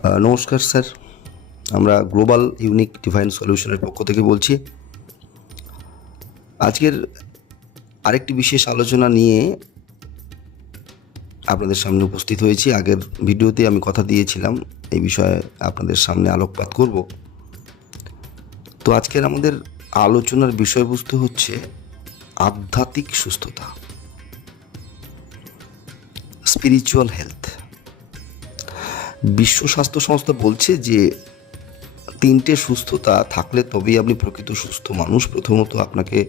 নমস্কার স্যার। আমরা global unique divine সলিউশনের পক্ষ থেকে বলছি। আজকের আরেকটি বিশেষ আলোচনা নিয়ে আপনাদের সামনে উপস্থিত হয়েছি। আগের ভিডিওতে আমি কথা দিয়েছিলাম, এই বিষয়ে আপনাদের সামনে আলোকপাত করব। তো আজকের আমাদের আলোচনার বিষয়বস্তু হচ্ছে আধ্যাত্মিক সুস্থতা স্পিরিচুয়াল হেলথ বিশ্ব স্বাস্থ্য সংস্থা বলছে যে তিনটে সুস্থতা থাকলে তবেই আপনি প্রকৃত সুস্থ মানুষ। প্রথমত আপনাকে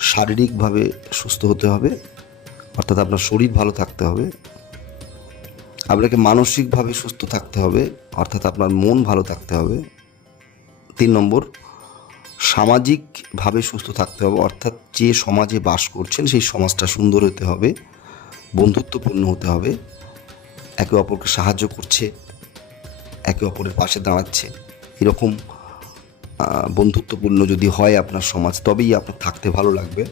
শারীরিকভাবে সুস্থ হতে হবে, অর্থাৎ আপনার শরীর ভালো থাকতে হবে। আপনাকে মানসিকভাবে সুস্থ থাকতে হবে, অর্থাৎ আপনার মন ভালো থাকতে হবে। তিন নম্বর, সামাজিকভাবে সুস্থ থাকতে হবে, অর্থাৎ যে সমাজে বাস করছেন সেই সমাজটা সুন্দর হতে হবে, বন্ধুত্বপূর্ণ হতে হবে। একে অপরকে সাহায্য করছে, একে অপরের পাশে দাঁড়াচ্ছে। এরকম বন্ধুত্বপূর্ণ যদি হয় আপনার সমাজ, তবেই আপনার থাকতে ভালো লাগবে।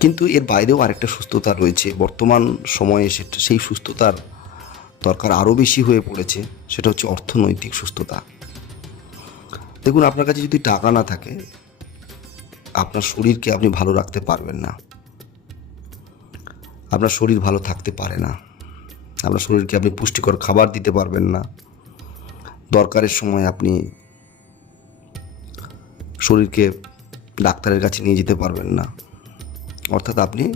কিন্তু এর বাইরেও আরেকটা সুস্থতা রয়েছে। বর্তমান সময়ে সেটা সেই সুস্থতার দরকার আরও বেশি হয়ে পড়েছে, সেটা হচ্ছে অর্থনৈতিক সুস্থতা। দেখুন, আপনার কাছে যদি টাকা না থাকে, আপনার শরীরকে আপনি ভালো রাখতে পারবেন না। আপনার শরীর ভালো থাকতে পারে না। আপনার শরীরকে আপনি পুষ্টিকর খাবার দিতে পারবেন না। দরকারের সময় আপনি শরীরকে ডাক্তারের কাছে নিয়ে যেতে পারবেন না। অর্থাৎ আপনি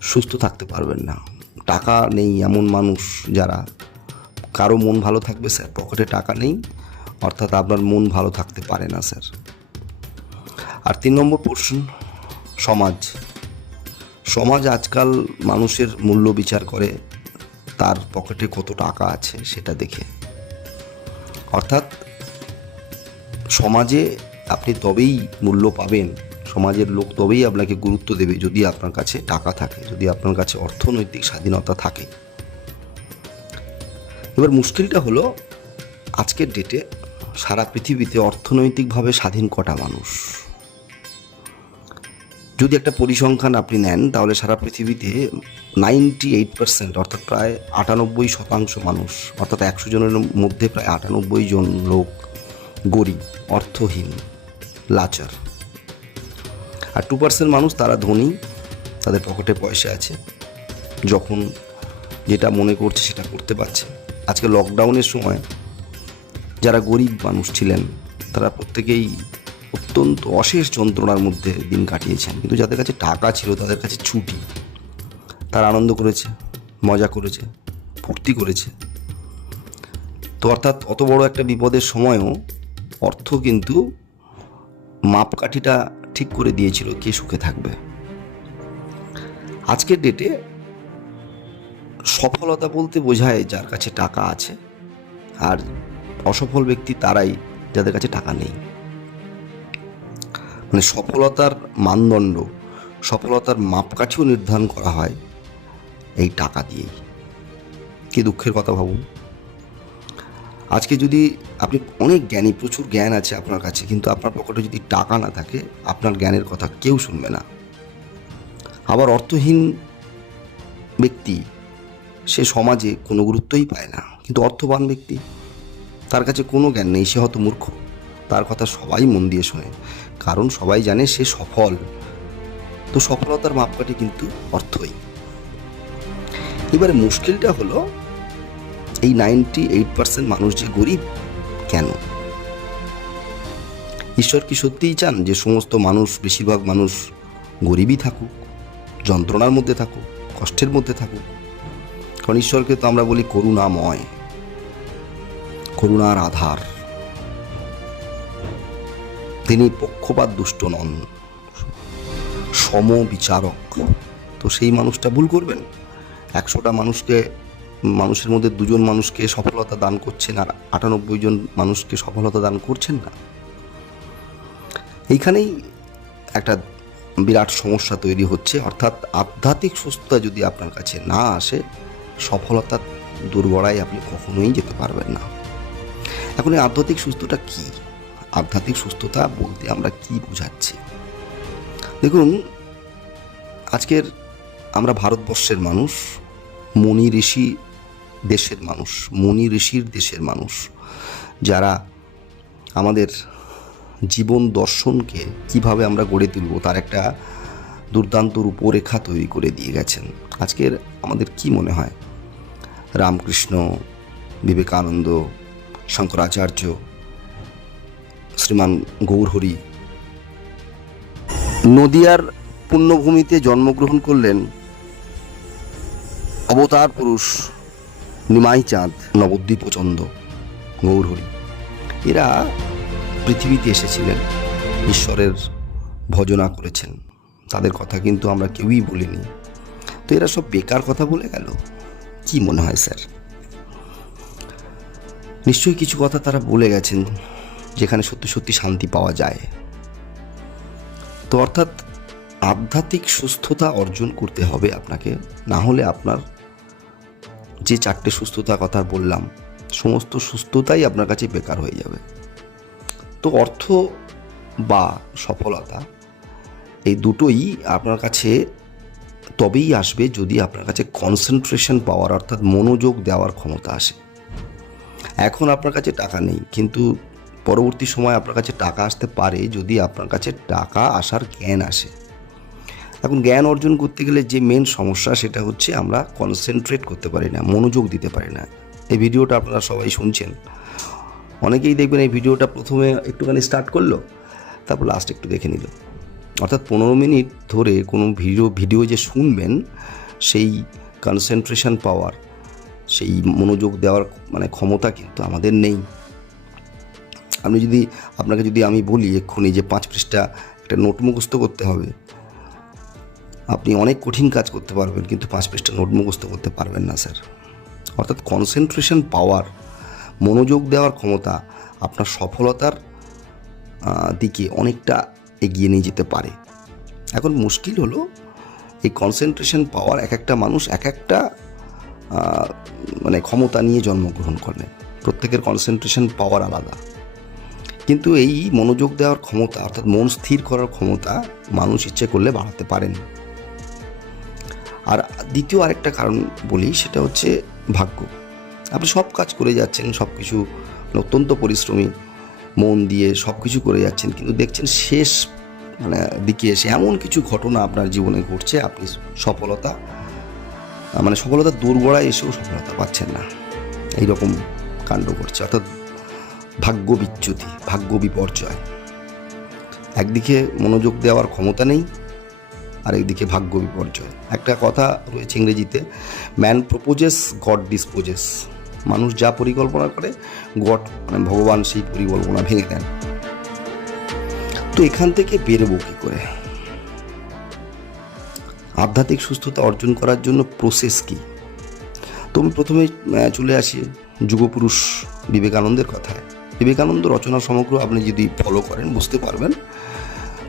সুস্থ থাকতে পারবেন না। টাকা নেই এমন মানুষ যারা, কারও মন ভালো থাকবে স্যার, পকেটে টাকা নেই। অর্থাৎ আপনার মন ভালো থাকতে পারে না, স্যার। আর তিন নম্বর প্রশ্ন, সমাজ। সমাজ আজকাল মানুষের মূল্য বিচার করে, তার পকেটে কত টাকা আছে সেটা দেখে। অর্থাৎ সমাজে আপনি তবেই মূল্য পাবেন, সমাজের লোক তবেই আপনাকে গুরুত্ব দেবে যদি আপনার কাছে টাকা থাকে, যদি আপনার কাছে অর্থনৈতিক স্বাধীনতা থাকে। এবার মুশকিলটা হলো, আজকের ডেটে সারা পৃথিবীতে অর্থনৈতিকভাবে স্বাধীন কটা মানুষ? যদি একটা পরিসংখ্যান আপনি নেন, তাহলে সারা পৃথিবীতে নাইনটি এইট পার্সেন্ট, অর্থাৎ প্রায় আটানব্বই শতাংশ মানুষ, অর্থাৎ একশো জনের মধ্যে প্রায় আটানব্বই জন লোক গরিব, অর্থহীন, লাচার। আর টু পার্সেন্ট মানুষ তারা ধনী, তাদের পকেটে পয়সা আছে, যখন যেটা মনে করছে সেটা করতে পারছে। আজকে লকডাউনের সময় যারা গরিব মানুষ ছিলেন, তারা প্রত্যেকেই অত্যন্ত অশেষ যন্ত্রণার মধ্যে দিন কাটিয়েছেন। কিন্তু যাদের কাছে টাকা ছিল, তাদের কাছে ছুটি, তারা আনন্দ করেছে, মজা করেছে, ফুর্তি করেছে। তো অর্থাৎ অত বড় একটা বিপদের সময়ও অর্থ কিন্তু মাপকাঠিটা ঠিক করে দিয়েছিল কে সুখে থাকবে। আজকের ডেটে সফলতা বলতে বোঝায় যার কাছে টাকা আছে, আর অসফল ব্যক্তি তারাই যাদের কাছে টাকা নেই। মানে সফলতার মানদণ্ড, সফলতার মাপকাঠিও নির্ধারণ করা হয় এই টাকা দিয়েই। কি দুঃখের কথা ভাবুন? আজকে যদি আপনি অনেক জ্ঞানী, প্রচুর জ্ঞান আছে আপনার কাছে, কিন্তু আপনার পকেটে যদি টাকা না থাকে, আপনার জ্ঞানের কথা কেউ শুনবে না। আবার অর্থহীন ব্যক্তি, সে সমাজে কোনো গুরুত্বই পায় না। কিন্তু অর্থবান ব্যক্তি, তার কাছে কোনো জ্ঞান নেই, সে হয়তো মূর্খ। তার কথা সবাই মন দিয়ে শোনে। কারণ সবাই জানে সে সফল। তো সফলতার মাপকাঠি কিন্তু অর্থই। এবারে মুশকিলটা হলো, এই নাইনটি এইট পার্সেন্ট মানুষ যে গরিব, কেন? ঈশ্বর কি সত্যিই চান যে সমস্ত মানুষ, বেশিরভাগ মানুষ গরিবই থাকুক, যন্ত্রণার মধ্যে থাকুক, কষ্টের মধ্যে থাকুক? কারণ ঈশ্বরকে তো আমরা বলি করুণাময়, করুণার আধার। তিনি পক্ষপাত দুষ্ট নন। সমবিচারক। তো সেই মানুষটা ভুল করবেন? একশোটা মানুষকে, মানুষের মধ্যে দুজন মানুষকে সফলতা দান করছেন আর আটানব্বই জন মানুষকে সফলতা দান করছেন না? এইখানেই একটা বিরাট সমস্যা তৈরি হচ্ছে। অর্থাৎ আধ্যাত্মিক সুস্থতা যদি আপনার কাছে না আসে সফলতার দুর্গড়ায় আপনি কখনোই যেতে পারবেন না। এখন এই আধ্যাত্মিক সুস্থতা কি? আধ্যাত্মিক সুস্থতা বলতে আমরা কি বোঝাচ্ছি? দেখুন, আজকের আমরা ভারতবর্ষের মানুষ, মুনি ঋষি দেশের মানুষ মণি ঋষির দেশের মানুষ, যারা আমাদের জীবন দর্শনকে কীভাবে আমরা গড়ে তুলব, তার একটা দুর্দান্ত রূপরেখা তৈরি করে দিয়ে গেছেন। আজকের আমাদের কি মনে হয়? রামকৃষ্ণ, বিবেকানন্দ, শঙ্করাচার্য শ্রীমান গৌরহরি। নদিয়ার পুণ্যভূমিতে জন্মগ্রহণ করলেন অবতার পুরুষ নিমাই চাঁদ নবদ্বীপ চন্দ গৌরহরি। এরা পৃথিবীতে এসেছিলেন, ঈশ্বরের ভজনা করেছেন। তাদের কথা কিন্তু আমরা কেউই বলিনি। তো এরা সব বেকার কথা বলে গেল? কি মনে হয়, স্যার? নিশ্চয়ই কিছু কথা তারা বলে গেছেন। যেখানে সত্যি সত্যি শান্তি পাওয়া যায়। তো অর্থাৎ আধ্যাত্মিক সুস্থতা অর্জন করতে হবে আপনাকে। না হলে আপনার যে চারটে সুস্থতার কথা বললাম, সমস্ত সুস্থতাই আপনার কাছে বেকার হয়ে যাবে। তো অর্থ বা সফলতা এই দুটোই আপনার কাছে তবেই আসবে যদি আপনার কাছে কনসেন্ট্রেশন পাওয়ার অর্থাৎ মনোযোগ দেওয়ার ক্ষমতা আসে। এখন আপনার কাছে টাকা নেই, কিন্তু পরবর্তী সময় আপনার কাছে টাকা আসতে পারে যদি আপনার কাছে টাকা আসার জ্ঞান আসে। এখন জ্ঞান অর্জন করতে গেলে যে মেন সমস্যা সেটা হচ্ছে আমরা কনসেন্ট্রেট করতে পারি না, মনোযোগ দিতে পারি না। এই ভিডিওটা আপনারা সবাই শুনছেন। অনেকেই দেখবেন এই ভিডিওটা প্রথমে একটুখানি স্টার্ট করল, তারপর লাস্ট একটু দেখে নিল। অর্থাৎ পনেরো মিনিট ধরে কোনো ভিডিও ভিডিও যে শুনবেন, সেই কনসেন্ট্রেশন পাওয়ার সেই মনোযোগ দেওয়ার মানে ক্ষমতা কিন্তু আমাদের নেই। আপনি যদি, আপনাকে যদি আমি বলি এক্ষুনি যে পাঁচ পৃষ্ঠা একটা নোট মুখস্থ করতে হবে, আপনি অনেক কঠিন কাজ করতে পারবেন, কিন্তু পাঁচ পৃষ্ঠা নোট মুখস্থ করতে পারবেন না, স্যার। অর্থাৎ কনসেন্ট্রেশন পাওয়ার মনোযোগ দেওয়ার ক্ষমতা আপনার সফলতার দিকে অনেকটা এগিয়ে নিয়ে যেতে পারে। এখন মুশকিল হলো, এই কনসেন্ট্রেশন পাওয়ার এক একটা মানুষ এক একটা মানে ক্ষমতা নিয়ে জন্মগ্রহণ করেন প্রত্যেকের কনসেন্ট্রেশন পাওয়ার আলাদা। কিন্তু এই মনোযোগ দেওয়ার ক্ষমতা, অর্থাৎ মন স্থির করার ক্ষমতা মানুষ ইচ্ছে করলে বাড়াতে পারেন। আর দ্বিতীয় আরেকটা কারণ বলি, সেটা হচ্ছে ভাগ্য। আপনি সব কাজ করে যাচ্ছেন, সব কিছু, অত্যন্ত পরিশ্রমী, মন দিয়ে সব কিছু করে যাচ্ছেন, কিন্তু দেখছেন শেষ মানে দিকে এসে এমন কিছু ঘটনা আপনার জীবনে ঘটছে, আপনি সফলতা মানে সফলতার দোরগোড়ায় এসেও সফলতা পাচ্ছেন না। এইরকম কাণ্ড করছে অর্থাৎ ভাগ্য বিচ্যুতি ভাগ্য বিপর্যয় একদিকে মনোযোগ দেওয়ার ক্ষমতা নেই, আরেকদিকে ভাগ্য বিপর্যয় একটা কথা রয়েছে ইংরেজিতে ম্যান প্রপোজেস গড ডিসপোজেস মানুষ যা পরিকল্পনা করে, গড মানে ভগবান সেই পরিকল্পনা ভেঙে দেন। তো এখান থেকে বেরোবো কী করে? আধ্যাত্মিক সুস্থতা অর্জন করার জন্য প্রসেস কি? তো আমি প্রথমে চলে আসি যুগপুরুষ বিবেকানন্দের কথায়। বিবেকানন্দ রচনা সমগ্র আপনি যদি ফলো করেন, বুঝতে পারবেন।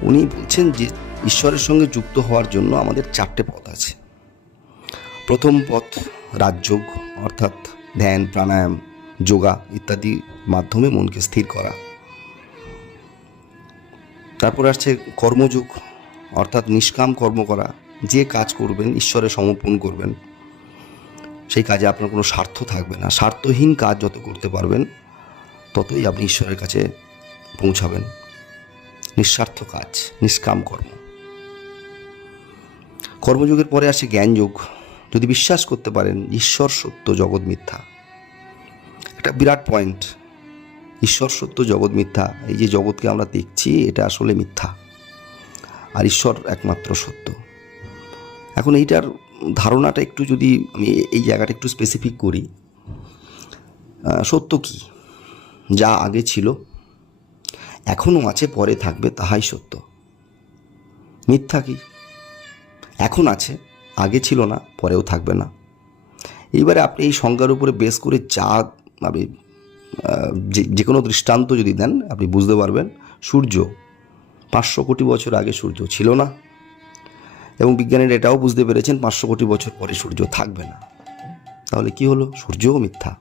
উনি বলছেন যে, ঈশ্বরের সঙ্গে যুক্ত হওয়ার জন্য আমাদের চারটে পথ আছে। প্রথম পথ, রাজযোগ, অর্থাৎ ধ্যান, প্রাণায়াম, যোগা ইত্যাদি মাধ্যমে মনকে স্থির করা। তারপর আসছে কর্মযোগ, অর্থাৎ নিষ্কাম কর্ম করা। যে কাজ করবেন, ঈশ্বরে সমর্পণ করবেন, সেই কাজে আপনার কোনো স্বার্থ থাকবে না। স্বার্থহীন কাজ যত করতে পারবেন ততই আপনি ঈশ্বরের কাছে পৌঁছাবেন। নিঃস্বার্থ কাজ, নিষ্কাম কর্ম। কর্মযোগের পরে আসে জ্ঞানযোগ। যদি বিশ্বাস করতে পারেন, ঈশ্বর সত্য, জগৎ মিথ্যা। একটা বিরাট পয়েন্ট। ঈশ্বর সত্য, জগৎ মিথ্যা। এই যে জগৎকে আমরা দেখছি, এটা আসলে মিথ্যা। আর ঈশ্বর একমাত্র সত্য। এখন এইটার ধারণাটা একটু যদি আমি এই জায়গাটা একটু স্পেসিফিক করি সত্য কি? যা আগে ছিল, এখনও আছে, পরে থাকবে, তাহাই সত্য। মিথ্যা কি? এখন আছে, আগে ছিল না, পরেও থাকবে না। এইবারে আপনি এই সংজ্ঞার উপরে বেস করে যা আপনি যে যে কোনো দৃষ্টান্ত যদি দেন, আপনি বুঝতে পারবেন, সূর্য, পাঁচশো কোটি বছর আগে সূর্য ছিল না, এবং বিজ্ঞানীরা এটাও বুঝতে পেরেছেন, পাঁচশো কোটি বছর পরে সূর্য থাকবে না। তাহলে কি হলো? সূর্যও মিথ্যা।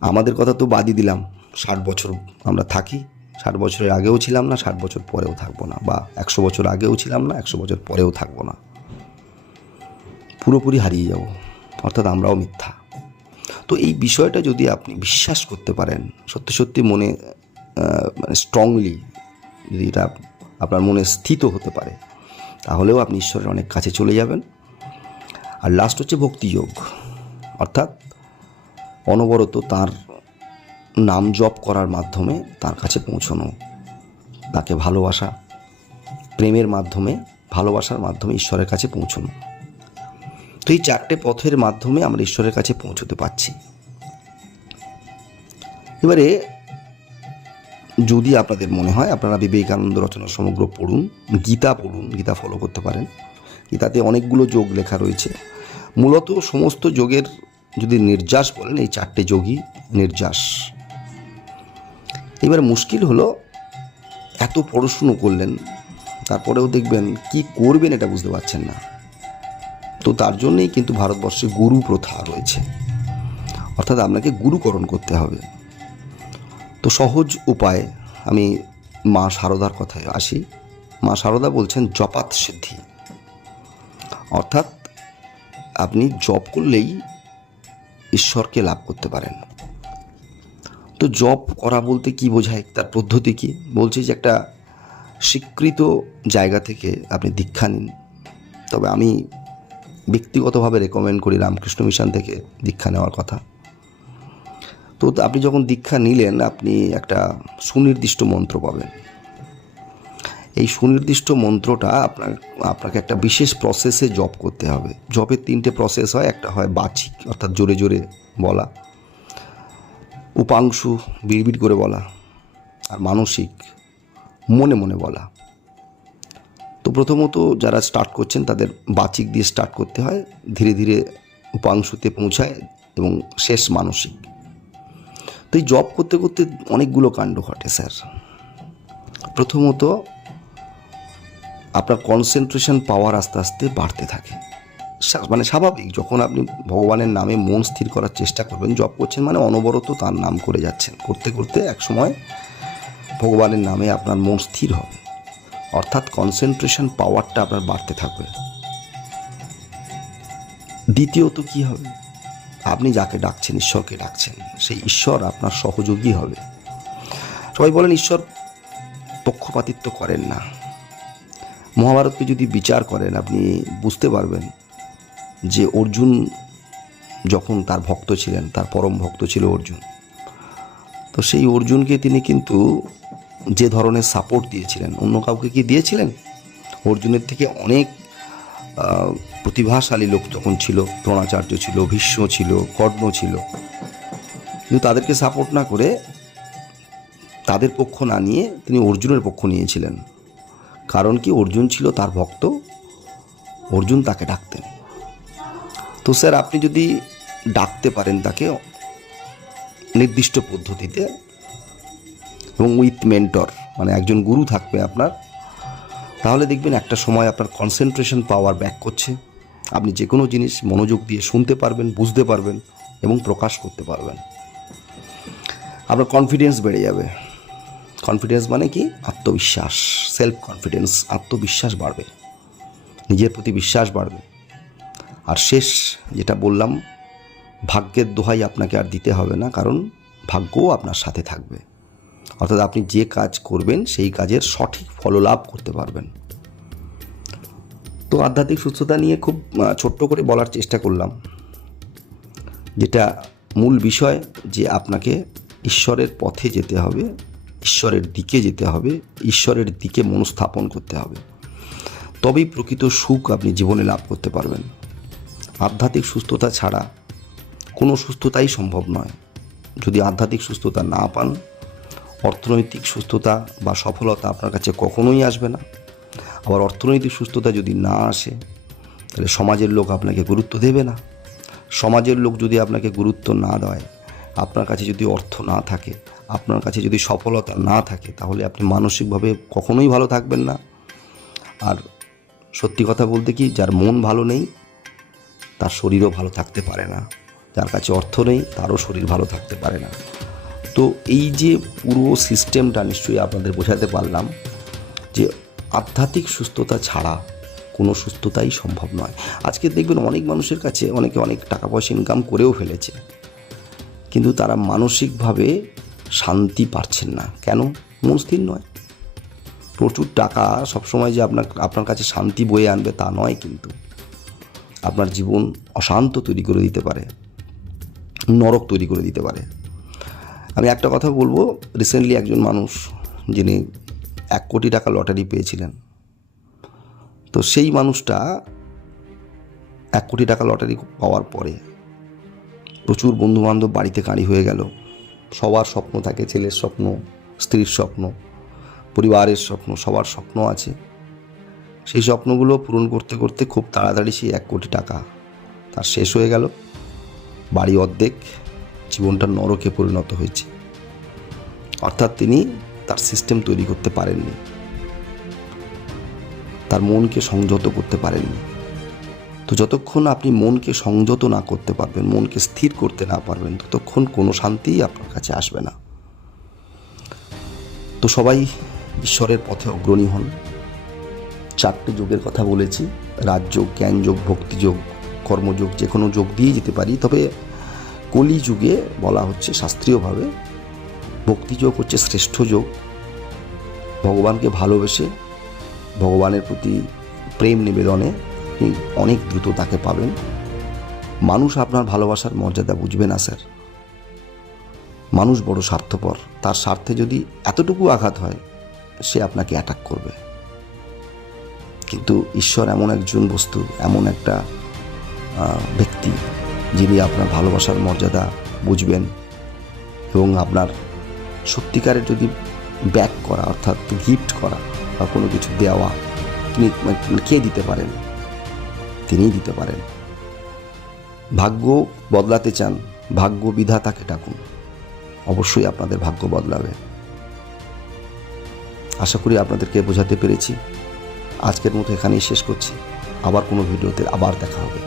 আমাদের কথা তো বাদই দিলাম। ষাট বছর আমরা থাকি, ষাট বছরের আগেও ছিলাম না, ষাট বছর পরেও থাকব না বা একশো বছর আগেও ছিলাম না, একশো বছর পরেও থাকব না। পুরোপুরি হারিয়ে যাব, অর্থাৎ আমরাও মিথ্যা। তো এই বিষয়টা যদি আপনি বিশ্বাস করতে পারেন, সত্যি সত্যি মনে মানে স্ট্রংলি যদি এটা আপনার মনে স্থিত হতে পারে, তাহলেও আপনি ঈশ্বরের অনেক কাছে চলে যাবেন। আর লাস্ট হচ্ছে ভক্তিযোগ, অর্থাৎ অনবরত তার নাম জপ করার মাধ্যমে তার কাছে পৌঁছানো, তাকে ভালোবাসা, প্রেমের মাধ্যমে, ভালোবাসার মাধ্যমে ঈশ্বরের কাছে পৌঁছানো। তো এই চারটে পথের মাধ্যমে আমরা ঈশ্বরের কাছে পৌঁছতে পারছি। এবারে যদি আপনাদের মনে হয়, আপনারা বিবেকানন্দ রচনা সমগ্র পড়ুন, গীতা পড়ুন, গীতা ফলো করতে পারেন। গীতাতে অনেকগুলো যোগ লেখা রয়েছে। মূলত সমস্ত যোগের যদি নির্যাস বলেন এই চারটে যোগী, নির্যাস। এবার মুশকিল হলো, এত পড়াশুনো করলেন, তারপরেও দেখবেন কি করবেন এটা বুঝতে পারছেন না। তো তার জন্যই কিন্তু ভারতবর্ষে গুরু প্রথা রয়েছে। অর্থাৎ আপনাকে গুরুকরণ করতে হবে। তো সহজ উপায়, আমি মা শারদার কথায় আসি। মা শারদা বলছেন, জপাত সিদ্ধি। অর্থাৎ আপনি জপ করলেই ঈশ্বরকে লাভ করতে পারেন। তো জপ করা বলতে কি বোঝায়? তার পদ্ধতি কি? বলছে যে একটা স্বীকৃত জায়গা থেকে আপনি দীক্ষা নিন। তবে আমি ব্যক্তিগতভাবে রেকমেন্ড করি রামকৃষ্ণ মিশন থেকে দীক্ষা নেওয়ার কথা। তো আপনি যখন দীক্ষা নিলেন, আপনি একটা সুনির্দিষ্ট মন্ত্র পাবেন। এই সুনির্দিষ্ট মন্ত্রটা আপনার, আপনাকে একটা বিশেষ প্রসেসে জপ করতে হবে। জপের তিনটে প্রসেস হয়, একটা হয় বাচিক, অর্থাৎ জোরে জোরে বলা, উপাংশু, বিড়বিড় করে বলা, আর মানসিক, মনে মনে বলা। তো প্রথমত যারা স্টার্ট করছেন, তাদের বাচিক দিয়ে স্টার্ট করতে হয়, ধীরে ধীরে উপাংশুতে পৌঁছায় এবং শেষ মানসিক। তো এই জব করতে করতে অনেকগুলো কাণ্ড ঘটে, স্যার। প্রথমত আপনার কনসেন্ট্রেশন পাওয়ার আস্তে আস্তে বাড়তে থাকে। মানে স্বাভাবিক, যখন আপনি ভগবানের নামে মন স্থির করার চেষ্টা করবেন জব করছেন মানে অনবরত তার নাম করে যাচ্ছেন। করতে করতে এক সময় ভগবানের নামে আপনার মন স্থির হবে। অর্থাৎ কনসেন্ট্রেশন পাওয়ারটা আপনার বাড়তে থাকবে। দ্বিতীয়ত কি হবে? আপনি যাকে ডাকছেন, ঈশ্বরকে ডাকছেন, সেই ঈশ্বর আপনার সহযোগী হবে। সবাই বলেন, ঈশ্বর পক্ষপাতিত্ব করেন না। মহাভারতকে যদি বিচার করেন, আপনি বুঝতে পারবেন যে অর্জুন যখন তার ভক্ত ছিলেন, তার পরম ভক্ত ছিল অর্জুন। তো সেই অর্জুনকে তিনি কিন্তু যে ধরনের সাপোর্ট দিয়েছিলেন, অন্য কাউকে কি দিয়েছিলেন? অর্জুনের থেকে অনেক প্রতিভাশালী লোক তখন ছিল, দ্রোণাচার্য ছিল, ভীষ্ম ছিল, কর্ণ ছিল, কিন্তু তাদেরকে সাপোর্ট না করে তাদের পক্ষ না নিয়ে তিনি অর্জুনের পক্ষ নিয়েছিলেন। কারণ কি অর্জুন ছিল তার ভক্ত? অর্জুন তাকে ডাকতেন। তো স্যার, আপনি যদি ডাকতে পারেন তাকে নির্দিষ্ট পদ্ধতিতে, এবং উইথ মেন্টর মানে একজন গুরু থাকবে আপনার, তাহলে দেখবেন একটা সময় আপনার কনসেন্ট্রেশন পাওয়ার ব্যাক করছে। আপনি যে কোনো জিনিস মনোযোগ দিয়ে শুনতে পারবেন, বুঝতে পারবেন, এবং প্রকাশ করতে পারবেন। আপনার কনফিডেন্স বেড়ে যাবে। কনফিডেন্স মানে কি? আত্মবিশ্বাস সেলফ কনফিডেন্স আত্মবিশ্বাস বাড়বে। নিজের প্রতি বিশ্বাস বাড়বে। আর শেষ যেটা বললাম, ভাগ্যের দোহাই আপনাকে আর দিতে হবে না, কারণ ভাগ্যও আপনার সাথে থাকবে। অর্থাৎ আপনি যে কাজ করবেন, সেই কাজের সঠিক ফললাভ করতে পারবেন। তো আধ্যাত্মিক সুস্থতা নিয়ে খুব ছোট্ট করে বলার চেষ্টা করলাম। যেটা মূল বিষয় যে আপনাকে ঈশ্বরের পথে যেতে হবে ঈশ্বরের দিকে যেতে হবে, ঈশ্বরের দিকে মনস্থাপন করতে হবে। তবেই প্রকৃত সুখ আপনি জীবনে লাভ করতে পারবেন। আধ্যাত্মিক সুস্থতা ছাড়া কোনো সুস্থতাই সম্ভব নয়। যদি আধ্যাত্মিক সুস্থতা না পান, অর্থনৈতিক সুস্থতা বা সফলতা আপনার কাছে কখনোই আসবে না। আবার অর্থনৈতিক সুস্থতা যদি না আসে, তাহলে সমাজের লোক আপনাকে গুরুত্ব দেবে না। সমাজের লোক যদি আপনাকে গুরুত্ব না দেয়, আপনার কাছে যদি অর্থ না থাকে আপনার কাছে যদি সফলতা না থাকে, তাহলে আপনি মানসিকভাবে কখনোই ভালো থাকবেন না। আর সত্যি কথা বলতে কি, যার মন ভালো নেই, তার শরীরও ভালো থাকতে পারে না। যার কাছে অর্থ নেই, তারও শরীর ভালো থাকতে পারে না। তো এই যে পুরো সিস্টেমটা নিশ্চয়ই আপনাদের বোঝাতে পারলাম যে আধ্যাত্মিক সুস্থতা ছাড়া কোনো সুস্থতাই সম্ভব নয়। আজকে দেখবেন অনেক মানুষের কাছে অনেকে অনেক টাকা পয়সা ইনকাম করেও ফেলেছে। কিন্তু তারা মানসিকভাবে শান্তি পাচ্ছেন না। কেন? মন স্থির নয়। প্রচুর টাকা সবসময় যে আপনার আপনার কাছে শান্তি বয়ে আনবে তা নয় কিন্তু। আপনার জীবন অশান্ত তৈরি করে দিতে পারে। নরক তৈরি করে দিতে পারে। আমি একটা কথা বলব। রিসেন্টলি একজন মানুষ যিনি এক কোটি টাকা লটারি পেয়েছিলেন। তো সেই মানুষটা এক কোটি টাকা লটারি পাওয়ার পরে প্রচুর বন্ধুবান্ধব বাড়িতে কাঁড়ি হয়ে গেল। সবার স্বপ্ন থাকে, ছেলের স্বপ্ন, স্ত্রীর স্বপ্ন, পরিবারের স্বপ্ন, সবার স্বপ্ন আছে। সেই স্বপ্নগুলো পূরণ করতে করতে খুব তাড়াতাড়ি সেই এক কোটি টাকা তার শেষ হয়ে গেল। বাড়ি অর্ধেক জীবনটা নরকে পরিণত হয়েছে। অর্থাৎ তিনি তার সিস্টেম তৈরি করতে পারেননি। তার মনকে সংযত করতে পারেননি। তো যতক্ষণ আপনি মনকে সংযত না করতে পারবেন, মনকে স্থির করতে না পারবেন, ততক্ষণ কোনো শান্তিই আপনার কাছে আসবে না। তো সবাই ঈশ্বরের পথে অগ্রণী হন। চারটে যোগের কথা বলেছি, রাজযোগ, জ্ঞানযোগ, ভক্তিযোগ, কর্মযোগ যে কোনো যোগ দিয়ে যেতে পারি। তবে কলি যুগে বলা হচ্ছে শাস্ত্রীয়ভাবে ভক্তিযোগ হচ্ছে শ্রেষ্ঠ যোগ। ভগবানকে ভালোবেসে ভগবানের প্রতি প্রেম নিবেদনে আপনি অনেক দ্রুত তাকে পাবেন। মানুষ আপনার ভালোবাসার মর্যাদা বুঝবে না, স্যার। মানুষ বড় স্বার্থপর। তার স্বার্থে যদি এতটুকু আঘাত হয়, সে আপনাকে অ্যাটাক করবে। কিন্তু ঈশ্বর এমন একজন বস্তু, এমন একটা ব্যক্তি যিনি আপনার ভালোবাসার মর্যাদা বুঝবেন এবং আপনার সত্যিকারের যদি ব্যাক করা, অর্থাৎ গিফট করা বা কোনো কিছু দেওয়া, তিনি মানে কে দিতে পারেন? তিনিই দিতে পারেন। ভাগ্য বদলাতে চান, ভাগ্য বিধাতাকে ডাকুন। অবশ্যই আপনাদের ভাগ্য বদলাবে। আশা করি আপনাদেরকে বোঝাতে পেরেছি। আজকের মতো এখানেই শেষ করছি। আবার কোনো ভিডিওতে আবার দেখা হবে।